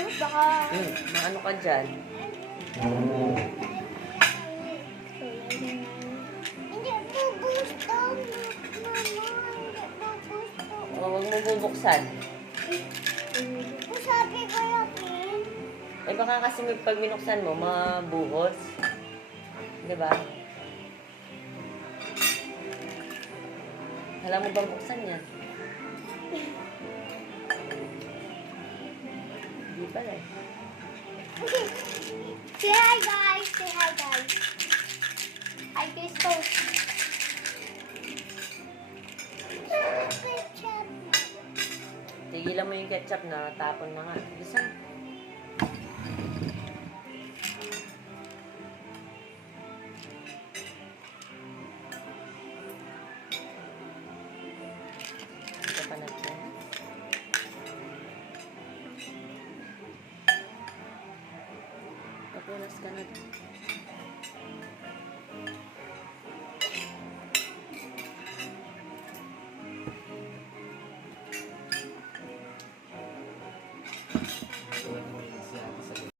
gamit baka... Maano ka dyan? Hindi bubuhos daw, mama. Hindi bubuhos daw. O, huwag mo bubuksan. Sabi ko yakin. Eh, baka kasi pag binuksan mo, mabuhos. Diba? Alam mo bang buksan yan? Hindi pala eh. Say hi guys. Say hi guys. Hi Crystal. Tigilan mo yung ketchup na tapon na nga. Bisa. Ito pa natin. Napunas ka na.